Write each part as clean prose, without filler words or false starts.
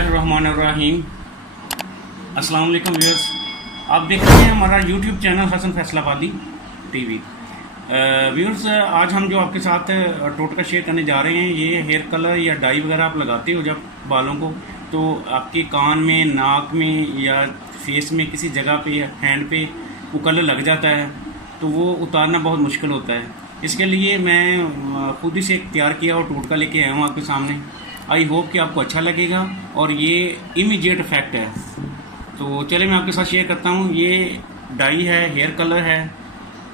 बिस्मिल्लाहिर्रहमानिर्रहीम। अस्सलाम वालेकुम व्यूअर्स, आप देख रहे हैं हमारा YouTube channel Hasan Faisalabadi TV. Viewers, आज हम जो आपके साथ टोटका शेयर करने जा रहे हैं, ये हेयर कलर या डाई वगैरह आप लगाते हो जब बालों को, तो आपके कान में, नाक में या फेस में किसी जगह पे या हैंड पे वो कलर लग जाता है, तो वो उतारना बहुत मुश्किल होता है। इसके लिए मैं खुद ही से एक तैयार किया और टोटका लेके आया हूँ आपके सामने। आई होप कि आपको अच्छा लगेगा और ये इमीडिएट इफेक्ट है। तो चलिए मैं आपके साथ शेयर करता हूँ। ये डाई है, हेयर कलर है,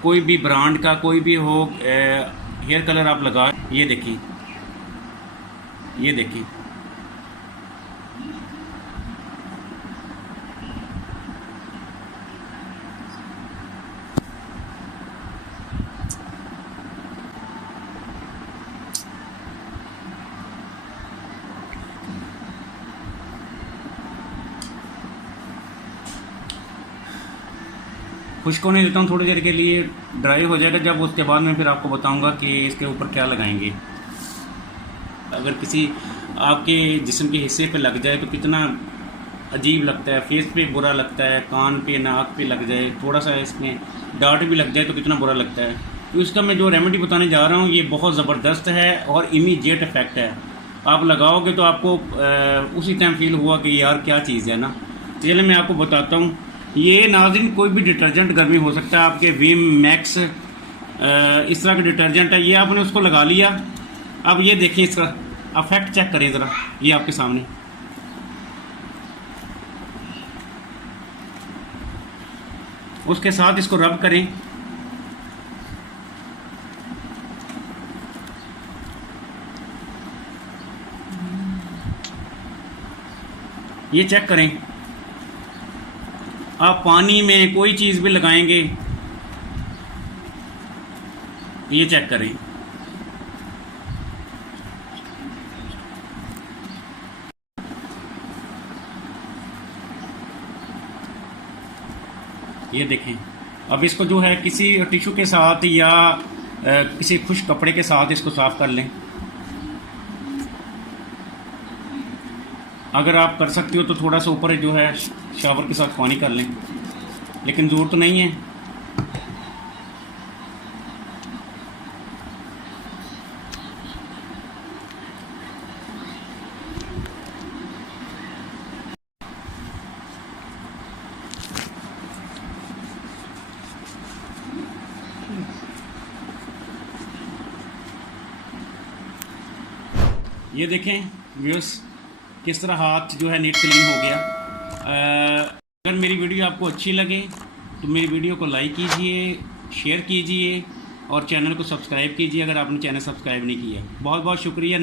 कोई भी ब्रांड का कोई भी हो हेयर कलर आप लगा। ये देखिए, ये देखिए, खुश्क होने देता हूँ थोड़ी देर के लिए, ड्राई हो जाएगा जब, उसके बाद मैं फिर आपको बताऊंगा कि इसके ऊपर क्या लगाएंगे। अगर किसी आपके जिस्म के हिस्से पे लग जाए तो कितना अजीब लगता है, फेस पे बुरा लगता है, कान पे नाक पे लग जाए, थोड़ा सा इसमें डार्ट भी लग जाए तो कितना बुरा लगता है। तो इसका मैं जो रेमेडी बताने जा रहा हूँ ये बहुत ज़बरदस्त है और इमीडिएट इफेक्ट है। आप लगाओगे तो आपको उसी टाइम फील हुआ कि यार क्या चीज़ है ना। चलिए मैं आपको बताता हूँ। ये नाज़रीन कोई भी डिटर्जेंट घर में हो सकता है, आपके विम, मैक्स, इस तरह का डिटर्जेंट है। ये आपने उसको लगा लिया। अब ये देखिए इसका इफेक्ट चेक करें ज़रा, ये आपके सामने। उसके साथ इसको रब करें। ये चेक करें। आप पानी में कोई चीज़ भी लगाएंगे, ये चेक करें। ये देखें। अब इसको जो है किसी टिश्यू के साथ या किसी खुश्क कपड़े के साथ इसको साफ़ कर लें। अगर आप कर सकते हो तो थोड़ा सा ऊपर जो है शावर के साथ पानी कर लें, लेकिन ज़रूरत तो नहीं है। ये देखें व्यूअर्स, किस तरह हाथ जो है नीट क्लीन हो गया। अगर मेरी वीडियो आपको अच्छी लगे तो मेरी वीडियो को लाइक कीजिए, शेयर कीजिए और चैनल को सब्सक्राइब कीजिए अगर आपने चैनल सब्सक्राइब नहीं किया। बहुत बहुत शुक्रिया।